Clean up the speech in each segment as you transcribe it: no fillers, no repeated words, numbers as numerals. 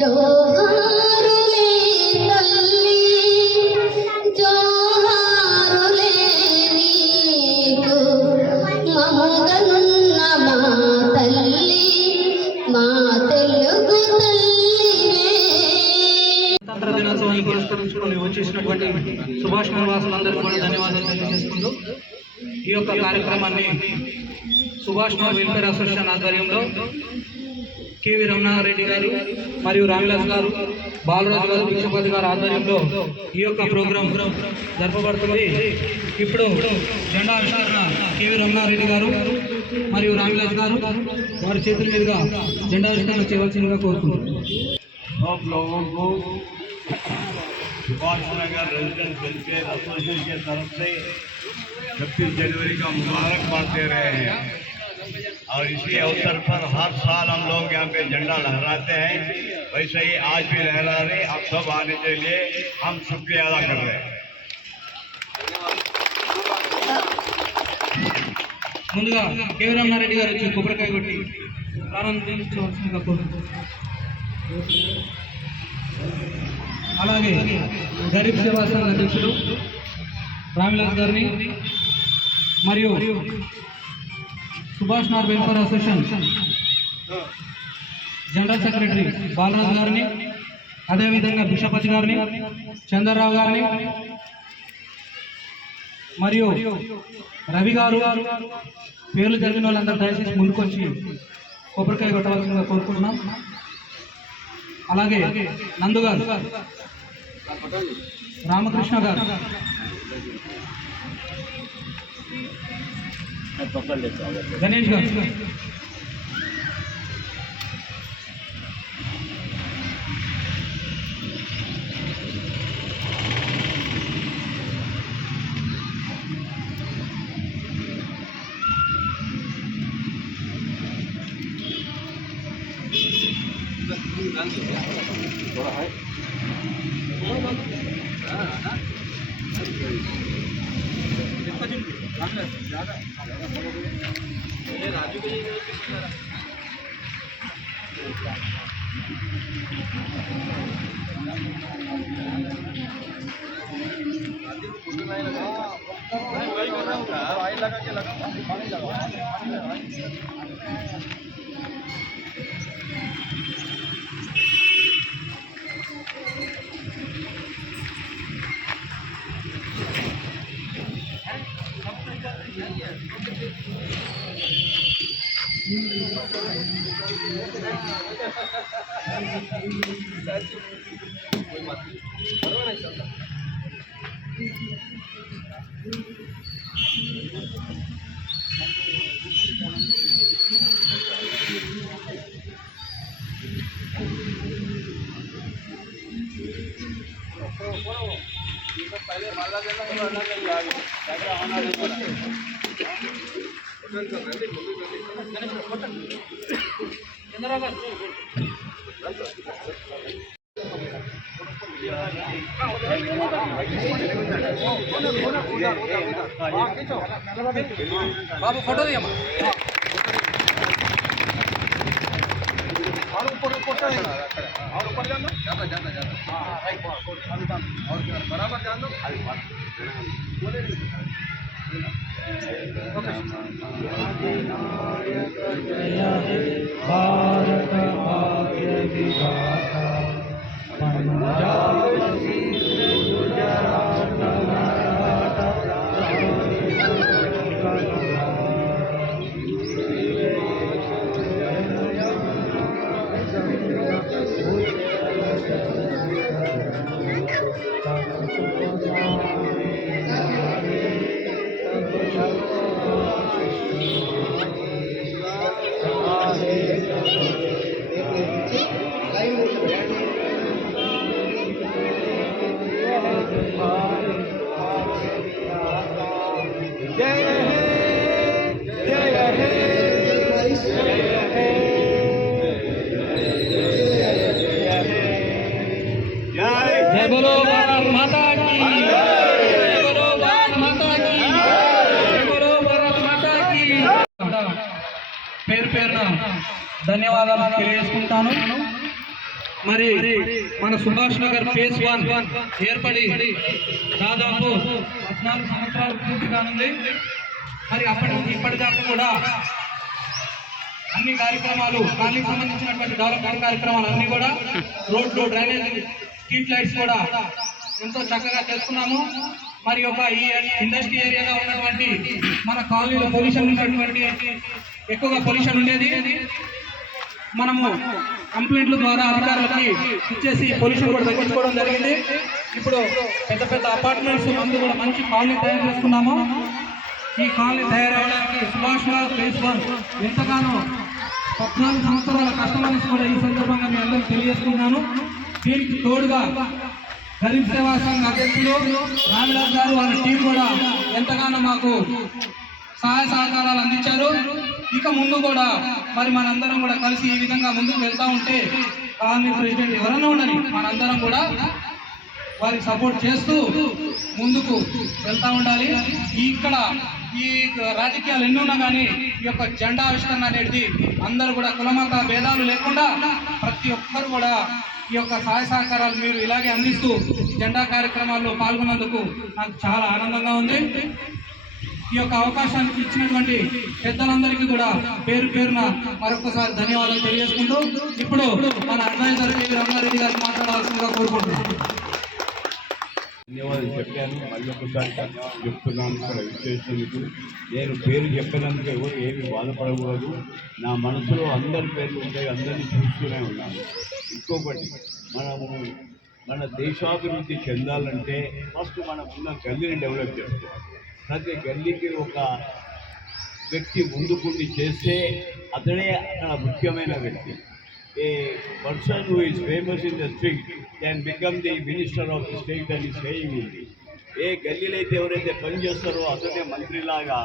జోహారులే తల్లి జోహారులే నీకు మమగన్న మా తల్లి మా తెలుగు తల్లివే. స్వతంత్ర దినోత్సవాన్ని పురస్కరించుకొని వచ్చేసినటువంటి సుభాష్ నివాసులందరూ కూడా ధన్యవాదాలు తెలియజేసుకుంటూ ఈ యొక్క కార్యక్రమాన్ని సుభాష్ వెల్ఫేర్ అసోసియేషన్ ఆధ్వర్యంలో కేవి రమణారెడ్డి గారు మరియు రామిలాస్ గారు బాలరాజు గారు భిక్షపతి గారు ఆధ్వర్యంలో ఈ యొక్క ప్రోగ్రాం జరపబడుతుంది. ఇప్పుడు జెండా ఆవిష్కరణ కేవి రమణారెడ్డి గారు మరియు రామిలాస్ గారు వారి చేతుల మీదుగా జెండా ఆవిష్కరణ చేయవలసిందిగా కోరుతున్నాను. Subhash Nagar resident welfare association की तरफ से 26 जनवरी का मुबारकबाद दे रहे हैं और इसी अवसर पर हर साल हम लोग यहाँ पे झंडा लहराते हैं, वैसे ही आज भी लहरा रहे। आप सब आने के लिए हम शुक्रिया अदा कर रहे हैं। ముందుగా కేవీ రమణారెడ్డి గారు వచ్చి కొబ్బరికాయ కొట్టి ప్రారంభించవలసిందిగా కోరుతున్నాను. అలాగే గరీబ్ సేవా సంఘ అధ్యక్షుడు రామిలాస్ గారిని మరియు Subhash Nagar welfare association general secretary Balaraju గారిని, అదేవిధంగా భిక్షపతి గారిని, చంద్రరావు గారిని మరియు రవి గారు పేర్లు జరిగిన వాళ్ళందరూ దయచేసి ముందుకొచ్చి కొబ్బరికాయ కొట్టవలసిందిగా కోరుకుంటున్నాం. అలాగే నందు గారు, రామకృష్ణ గారు, గణేష్ గారు, చంద్రరావు గారు, బాబు ఫోటో తీయమ్మా. और ऊपर ऊपर चढ़ेगा और ऊपर जाना ज्यादा ज्यादा ज्यादा हां राइट और बराबर जान दो बोले ओके। जय हे भारत भाग्य विधाता पंजाब सिंध गुजरात मराठा जय बोलो भारत माता की, जय बोलो भारत माता की, जय बोलो भारत माता की। పేరు పేరున ధన్యవాదాలు తెలియజేసుకుంటాను. మరి మన సుభాష్ నగర్ ఫేజ్ 1 ఏర్పడి దాదాపు 14 సంవత్సరాలు పూర్తి కానుంది. మరి ఇప్పటిదాకా కూడా అన్ని కార్యక్రమాలు కాలనీకి సంబంధించినటువంటి డెవలప్మెంట్ కార్యక్రమాలు అన్ని కూడా రోడ్లు, డ్రైనేజ్, స్ట్రీట్ లైట్స్ కూడా ఎంతో చక్కగా చేసుకున్నాము. మరి ఒక ఈ ఇండస్ట్రీ ఏరియాగా ఉన్నటువంటి మన కాలనీలో పొల్యూషన్ ఉన్నటువంటి ఎక్కువగా పొల్యూషన్ ఉండేది. మనము కంప్లైంట్ల ద్వారా అధికారులకి ఇచ్చేసి పొల్యూషన్ కూడా తగ్గించుకోవడం జరిగింది. ఇప్పుడు పెద్ద పెద్ద అపార్ట్మెంట్స్ ముందు కూడా మంచి కాలనీ తయారు చేసుకున్నాము. ఈ కాలనీ తయారవడానికి సుభాష్ నగర్ ఫేజ్ 1 ఎంతగానో 14 సంవత్సరాల కష్టమని కూడా ఈ సందర్భంగా మీ అందరికీ తెలియజేస్తున్నాను. దీనికి తోడుగా గరీబ్ సేవా సంఘ అధ్యక్షులు రామిరాజ్ గారు, వాళ్ళ టీం కూడా ఎంతగానో మాకు సహాయ సహకారాలు అందించారు. ఇక ముందు కూడా మరి మనందరం కూడా కలిసి ఈ విధంగా ముందుకు వెళ్తూ ఉంటే కాలనీ ప్రెసిడెంట్ ఎవరన్నా ఉండని మనందరం కూడా వారికి సపోర్ట్ చేస్తూ ముందుకు వెళ్తూ ఉండాలి. ఇక్కడ ఈ రాజకీయాలు ఎన్ని ఉన్నా కానీ ఈ యొక్క జెండా ఆవిష్కరణ అనేది అందరూ కూడా కులమత భేదాలు లేకుండా ప్రతి ఒక్కరు కూడా ఈ యొక్క సహాయ సహకారాలు మీరు ఇలాగే అందిస్తూ జెండా కార్యక్రమాల్లో పాల్గొన్నందుకు నాకు చాలా ఆనందంగా ఉంది. ఈ యొక్క అవకాశానికి ఇచ్చినటువంటి పెద్దలందరికీ కూడా పేరు పేరున మరొకసారి ధన్యవాదాలు తెలియజేసుకుంటూ ఇప్పుడు మన అడ్వైజర్ రంగారెడ్డి గారిని మాట్లాడాల్సిందిగా కోరుకుంటున్నాను. ధన్యవాదాలు చెప్పాను, మళ్ళీ ఒకసారి ధన్యవాదాలు చెప్తున్నాను. ఇక్కడ విచ్చేసినందుకు నేను పేరు చెప్పినందుకు ఎవరు ఏమి బాధపడకూడదు. నా మనసులో అందరి పేర్లు ఉంటాయి, అందరినీ చూస్తూనే ఉన్నాను. ఇంకొకటి, మన దేశాభివృద్ధి చెందాలంటే ఫస్ట్ మనం ఉన్న గల్లీని డెవలప్ చేసుకోవాలి. ప్రతి గల్లీకి ఒక వ్యక్తి ముందుకుండి చేస్తే అతడే అక్కడ ముఖ్యమైన వ్యక్తి. A person who is famous in the street can become the minister of the state and is saying ఉంది. ఏ గల్లీలో అయితే ఎవరైతే పని చేస్తారో అతనే మంత్రిలాగా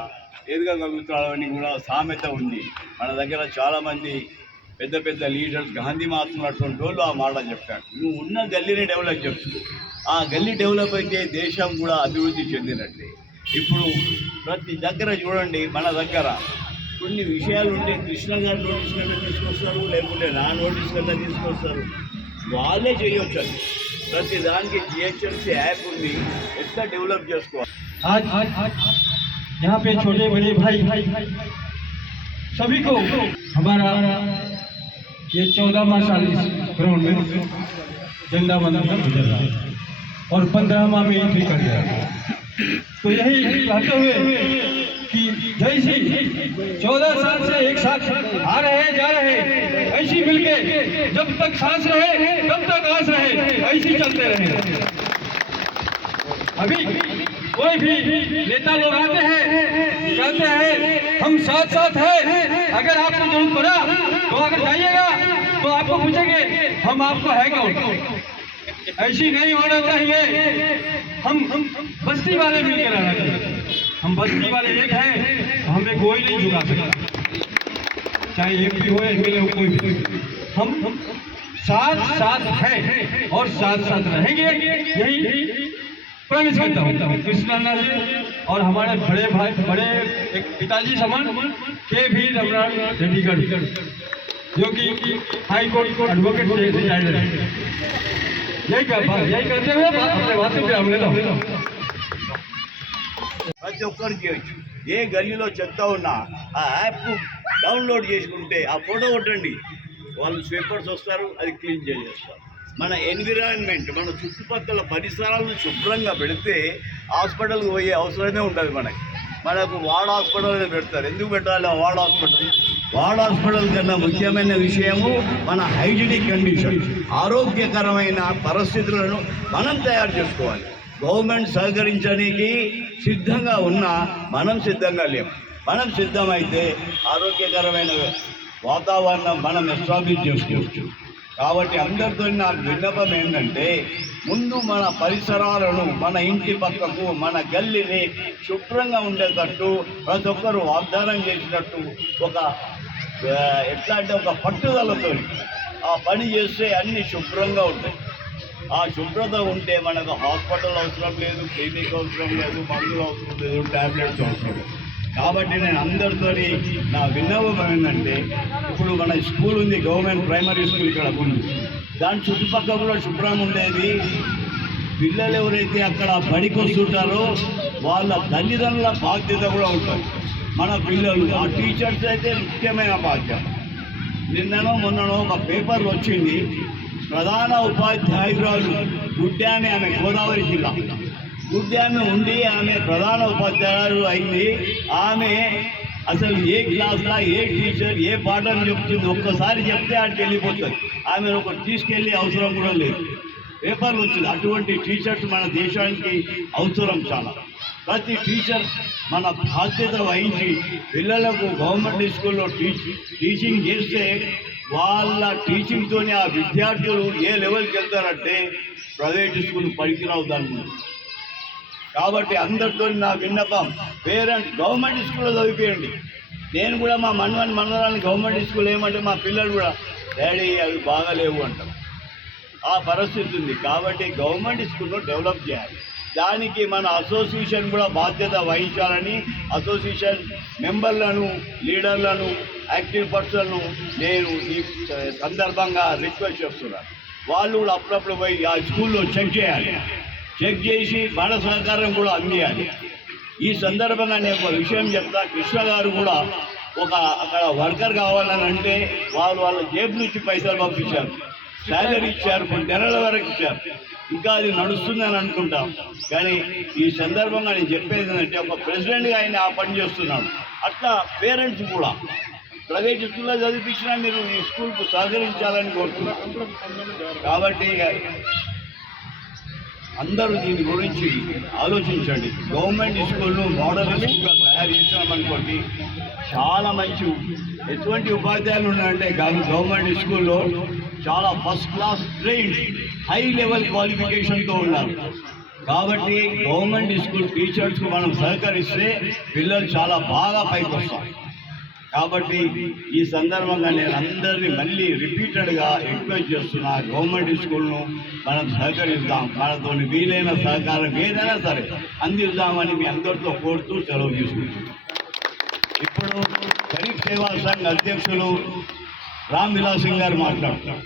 ఎదగగలుగుతాడని కూడా సామెత ఉంది. మన దగ్గర చాలామంది పెద్ద పెద్ద లీడర్స్, గాంధీ మహాత్ములు అటువంటి వాళ్ళు ఆ మాట చెప్పారు. నువ్వు ఉన్న గల్లీని డెవలప్ చేసుకో, ఆ గల్లీ డెవలప్ అయితే దేశం కూడా అభివృద్ధి చెందినట్లే. ఇప్పుడు ప్రతి దగ్గర చూడండి, మన దగ్గర కొన్ని విషయాలు ఉంటే కృష్ణ గారు నోటీస్ కన్నా తీసుకొస్తారు, లేకుంటే నా నోటీస్ కన్నా తీసుకొస్తారు. వాళ్ళే చేయొచ్చు. అది ప్రతి దానికి జిహెచ్ఎంసీ యాప్ ఉంది, ఎట్లా డెవలప్ చేసుకోవాలి. यहाँ पे छोटे बड़े भाई सभी को हमारा ये 14 माह 40 ग्राउंड में झंडा वंदन का गुजर रहा है और 15वां में एंट्री कर गया। तो यही कहते हुए कि जैसी 14 साल से एक साथ आ रहे जा रहे, ऐसी मिलके जब तक सांस रहे तब तक आस रहे, ऐसी चलते रहे। अभी कोई भी नेता लोग आते हैं, कहते हैं हम साथ साथ हैं, अगर आपको जरूरत पड़ा तो अगर जाइएगा तो आपको पूछेंगे हम आपको है कौन। ऐसी नहीं होना चाहिए। हम बस्ती वाले मिलकर रहना चाहिए। हम बस्ती वाले एक हैं, हमें कोई नहीं झुका सकता, चाहे एक भी हो एमएलए हो कोई भी। हम साथ साथ हैं और साथ साथ रहेंगे, यही प्रॉमिस करता हूँ कृष्णाना से और हमारे बड़े भाई, बड़े एक पिताजी समान के भी रमनाथ रेड्डीगढ़, जो कि हाई कोर्ट एडवोकेट से रिटायर्ड है। यही करते हुए अपने बातों पे हमने ప్రతి ఒక్కరు చేయొచ్చు. ఏ గల్లీలో చెత్త ఉన్నా ఆ యాప్ డౌన్లోడ్ చేసుకుంటే ఆ ఫోటో కొట్టండి, వాళ్ళు స్వీపర్స్ వస్తారు, అది క్లీన్ చేసేస్తారు. మన ఎన్విరాన్మెంట్, మన చుట్టుపక్కల పరిసరాలను శుభ్రంగా పెడితే హాస్పిటల్కి పోయే అవసరమే ఉంటుంది. మనకు వార్డ్ హాస్పిటల్ అని పెడతారు. ఎందుకు పెట్టాలి ఆ వార్డ్ హాస్పిటల్? వార్డ్ హాస్పిటల్ కన్నా ముఖ్యమైన విషయము మన హైజీనిక్ కండిషన్, ఆరోగ్యకరమైన పరిస్థితులను మనం తయారు చేసుకోవాలి. గవర్నమెంట్ సహకరించడానికి సిద్ధంగా ఉన్నా మనం సిద్ధంగా లేము. మనం సిద్ధమైతే ఆరోగ్యకరమైన వాతావరణం మనం ఎస్టాబ్లిష్ చేసుకోవచ్చు. కాబట్టి అందరితో నాకు విన్నపం ఏంటంటే, ముందు మన పరిసరాలను, మన ఇంటి పక్కకు, మన గల్లీని శుభ్రంగా ఉండేటట్టు ప్రతి ఒక్కరు వాగ్దానం చేసినట్టు ఒక ఎట్లా అంటే ఒక పట్టుదలతో ఆ పని చేస్తే అన్నీ శుభ్రంగా ఉంటాయి. ఆ శుభ్రత ఉంటే మనకు హాస్పిటల్ అవసరం లేదు, క్లినిక్ అవసరం లేదు, మందులు అవసరం లేదు, ట్యాబ్లెట్స్ అవసరం లేదు. కాబట్టి నేను అందరితో నా విన్నపం ఏంటంటే, ఇప్పుడు మన స్కూల్ ఉంది, గవర్నమెంట్ ప్రైమరీ స్కూల్ ఇక్కడ ఉంది. దాని చుట్టుపక్కల కూడా శుభ్రం ఉండేది. పిల్లలు ఎవరైతే అక్కడ బడికి వస్తుంటారో వాళ్ళ తల్లిదండ్రుల బాధ్యత కూడా ఉంటుంది. మన పిల్లలు ఆ టీచర్స్ అయితే ముఖ్యమైన బాధ్యత. నిన్ననో మొన్ననో ఒక పేపర్ వచ్చింది, ప్రధాన ఉపాధ్యాయురాలు గుడ్డామె, ఆమె గోదావరి జిల్లా గుడ్డామె ఉండి ఆమె ప్రధాన ఉపాధ్యాయులు అయింది. ఆమె అసలు ఏ క్లాస్లో ఏ టీచర్ ఏ పాఠం చెప్తుంది ఒక్కసారి చెప్తే ఆడికి వెళ్ళిపోతుంది. ఆమెను ఒకటి తీసుకెళ్ళి అవసరం కూడా లేదు. పేపర్లు వచ్చింది. అటువంటి టీచర్స్ మన దేశానికి అవసరం చాలా. ప్రతి టీచర్ మన బాధ్యత వహించి పిల్లలకు గవర్నమెంట్ స్కూల్లో టీచింగ్ చేస్తే వాళ్ళ టీచింగ్తోనే ఆ విద్యార్థులు ఏ లెవెల్కి వెళ్తారంటే ప్రైవేట్ స్కూల్ పనికిరావు దాని. కాబట్టి అందరితో నా విన్నపం, పేరెంట్స్ గవర్నమెంట్ స్కూల్లో చదివిపోయండి. నేను కూడా మా మనవరాన్ని గవర్నమెంట్ స్కూల్ ఏమంటే మా పిల్లలు కూడా డాడీ అవి బాగాలేవు అంటారు. ఆ పరిస్థితి ఉంది. కాబట్టి గవర్నమెంట్ స్కూల్లో డెవలప్ చేయాలి. దానికి మన అసోసియేషన్ కూడా బాధ్యత వహించాలని అసోసియేషన్ మెంబర్లను, లీడర్లను, యాక్టివ్ పర్సన్ను నేను ఈ సందర్భంగా రిక్వెస్ట్ చేస్తున్నాను. వాళ్ళు కూడా అప్పుడప్పుడు పోయి ఆ స్కూల్లో చెక్ చేయాలి. చెక్ చేసి మన సహకారం కూడా అందియాలి. ఈ సందర్భంగా నేను ఒక విషయం చెప్తా. కృష్ణ గారు కూడా అక్కడ వర్కర్ కావాలని అంటే వాళ్ళ జేబు నుంచి పైసలు పంపించారు, శాలరీ ఇచ్చారు, కొన్ని నెలల వరకు ఇచ్చారు. ఇంకా అది నడుస్తుందని అనుకుంటాం. కానీ ఈ సందర్భంగా నేను చెప్పేది ఏంటంటే ఒక ప్రెసిడెంట్గా ఆయన ఆ పని చేస్తున్నాడు. అట్లా పేరెంట్స్ కూడా ప్రైవేట్ స్కూల్లో చదివించినా మీరు ఈ స్కూల్కు సహకరించాలని కోరుతున్నాను. కాబట్టి అందరూ దీని గురించి ఆలోచించండి. గవర్నమెంట్ స్కూల్ను మోడల్ స్కూల్గా తయారు చేసినామనుకోండి, చాలా మంచి ఎటువంటి ఉపాధ్యాయులు ఉన్నారంటే గవర్నమెంట్ స్కూల్లో చాలా first class trained high level క్వాలిఫికేషన్తో ఉన్నారు. కాబట్టి గవర్నమెంట్ స్కూల్ టీచర్స్కు మనం సహకరిస్తే పిల్లలు చాలా బాగా పైకి వస్తారు. కాబట్టి ఈ సందర్భంగా నేను అందరినీ మళ్ళీ రిపీటెడ్గా రిక్వెస్ట్ చేస్తున్నా, గవర్నమెంట్ స్కూల్ను మనం సహకరిద్దాం. మనతో వీలైన సహకారం ఏదైనా సరే అందిద్దామని మీ అందరితో కోరుతూ సెలవు తీసుకుంటున్నాం. ఇప్పుడు గరీబ్ సేవా సంఘ్ అధ్యక్షులు రామ్ విలాస్ సింగ్ గారు మాట్లాడుతున్నారు.